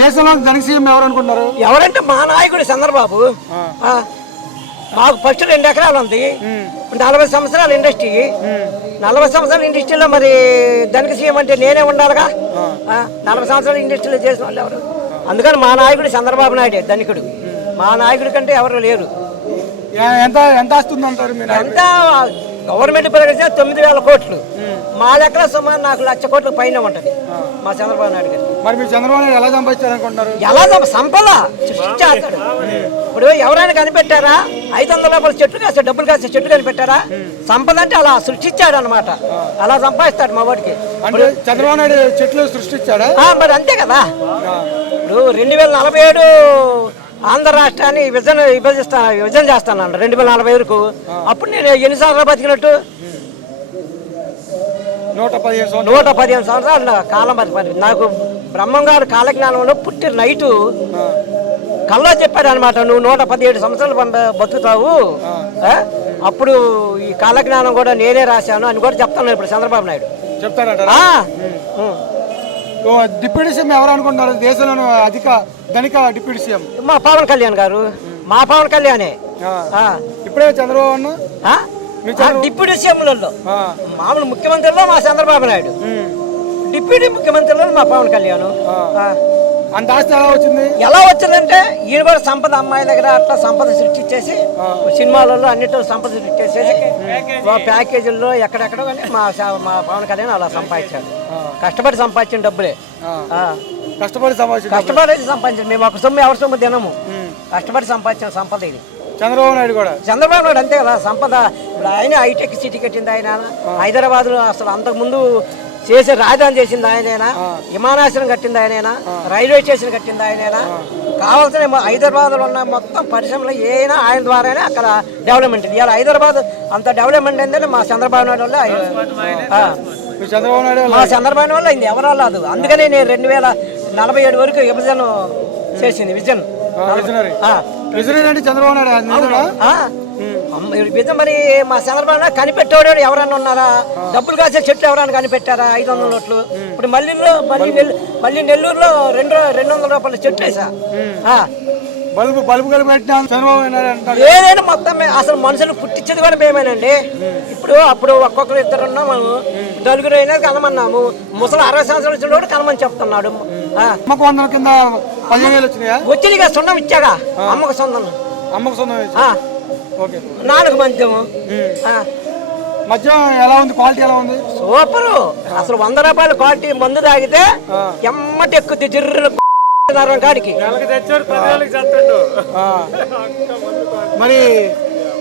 దేశంలో ధనిక సీఎం ఎవరు అనుకుంటున్నారు? ఎవరంటే మా నాయకుడు చంద్రబాబు. మాకు ఫస్ట్ 2 ఎకరాలు ఉంది, 40 సంవత్సరాల ఇండస్ట్రీ. 40 సంవత్సరాల ఇండస్ట్రీలో మరి ధనిక సీఎం అంటే నేనే ఉండాలిగా. 40 సంవత్సరాల ఇండస్ట్రీలో చేసిన వాళ్ళు ఎవరు? అందుకని మా నాయకుడు చంద్రబాబు నాయుడే ధనికుడు. మా నాయకుడి కంటే ఎవరు లేరు. ఎంత ఎంత వస్తుంది అంటారు? ఎంత గవర్నమెంట్ ప్రకటించిన 9,000 కోట్లు. మా లెక్కల సుమారు నాకు 1,00,000 కోట్ల పైన ఉంటది మా చంద్రబాబు నాయుడు గారు. మరి మీరు చంద్రబాబు నాయుడు ఎలా సంపాదించారనుకుంటున్నారు? ఎలా సంపద సృష్టించేస్తాడు. ఇప్పుడు ఎవరైనా కనిపెట్టారా? 500 రూపాయల చెట్లు కాసే డబ్బులు కాసే చెట్లు కనిపెట్టారా? సంపద అంటే అలా సృష్టించాడు అనమాట. అలా సంపాదిస్తాడు మా వాడికి. చంద్రబాబు నాయుడు చెట్లు సృష్టించాడా? మరి అంతే కదా. ఇప్పుడు 2047 ఆంధ్ర రాష్ట్రాన్ని విభజన చేస్తాను 2040 వరకు. అప్పుడు నేను ఎన్నిసార్లు బతికినట్టు? 115 సంవత్సరాలు కాలం బతికి. నాకు బ్రహ్మంగారు కాలజ్ఞానంలో పుట్టిన నైటు కల్లో చెప్పాడు అనమాట, నువ్వు 117 సంవత్సరాలు బతుకుతావు, అప్పుడు ఈ కాలజ్ఞానం కూడా నేనే రాశాను అని కూడా చెప్తాను ఇప్పుడు చంద్రబాబు నాయుడు. చెప్తారా? డిప్యూటీ సీఎం ఎవరు అనుకుంటున్నారు దేశంలో అధిక ధనిక డిప్యూటీ సీఎం? మా పవన్ కళ్యాణ్ గారు. మా పవన్ కళ్యాణే. ఇప్పుడే చంద్రబాబు డిప్యూటీ సీఎంలలో మామూలు ముఖ్యమంత్రిలో మా చంద్రబాబు నాయుడు, డిప్యూటీ ముఖ్యమంత్రిలో మా పవన్ కళ్యాణ్. అంత ఆస్తి ఎలా వచ్చింది? ఎలా వచ్చిందంటే ఈయన కూడా సంపద అమ్మాయి దగ్గర అట్లా సంపద సృష్టించేసి సినిమాలలో అన్నిట్లో సంపద సృష్టించేసి ప్యాకేజీల్లో ఎక్కడెక్కడో కానీ మా పవన్ కళ్యాణ్ అలా సంపాదించాడు. కష్టపడి సంపాదించిన డబ్బులే. కష్టపడి సంపాదించాడు. మేము ఒక సొమ్ము ఎవరి సొమ్ము తినము. కష్టపడి సంపాదించిన సంపద ఇది. చంద్రబాబు నాయుడు అంతే కదా సంపద. ఇప్పుడు ఆయన హైటెక్ సిటీ కట్టింది ఆయన. హైదరాబాద్ లో అసలు అంతకుముందు చేసే రాజధాని చేసింది ఆయనైనా, విమానాశ్రయం కట్టింది ఆయనైనా, రైల్వే స్టేషన్ కట్టింది ఆయనైనా. కావాల్సిన హైదరాబాద్లో ఉన్న మొత్తం పరిశ్రమలు ఏమైనా ఆయన ద్వారానే అక్కడ డెవలప్మెంట్. ఇవాళ హైదరాబాద్ అంత డెవలప్మెంట్ అయిందంటే మా చంద్రబాబు నాయుడు వల్ల. మా చంద్రబాబు వల్ల అయింది, ఎవరు వల్ల అది. అందుకనే నేను 2047 వరకు విభజన చేసింది. విజన్ చంద్రబాబు నాయుడు మరి మా చంద్రబాబు నాయుడు కనిపెట్టేవాడు ఎవరన్నా ఉన్నారా? డబ్బులు కాసే చెట్లు ఎవరైనా కనిపెట్టారా? 500 నోట్లు. ఇప్పుడు మళ్ళీ నెల్లూరులో 200 రూపాయల చెట్లు వేసా. ఏదైనా మొత్తం అసలు మనుషులు పుట్టించేది కూడా మేమేనండి. అప్పుడు ఒక్కొక్కరు 2 ఉన్నాము, 4 అయినా కనమన్నాము. ముసలి 60 సంవత్సరాలు వచ్చినోడు కనమని చెప్తున్నాడు. వచ్చినాయిగా సున్నం ఇచ్చాగా అమ్మకు సొంతం. 4 మద్యం ఎలా ఉంది? క్వాలిటీ ఎలా ఉంది? సూపర్. అసలు 100 రూపాయల క్వాలిటీ మందు తాగితే ఎమ్మటి ఎక్కుద్ది జిర్రు కాడికి. మరి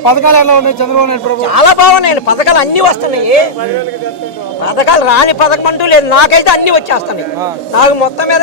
పథకాలు ఎలా ఉన్నాయి చంద్రబాబు నాయుడు ప్రభుత్వం? చాలా బాగున్నాయండి పథకాలు. అన్ని వస్తున్నాయి. పథకాలు రాని పథకం అంటూ లేదు. నాకైతే అన్ని వచ్చేస్తున్నాయి. నాకు మొత్తం మీద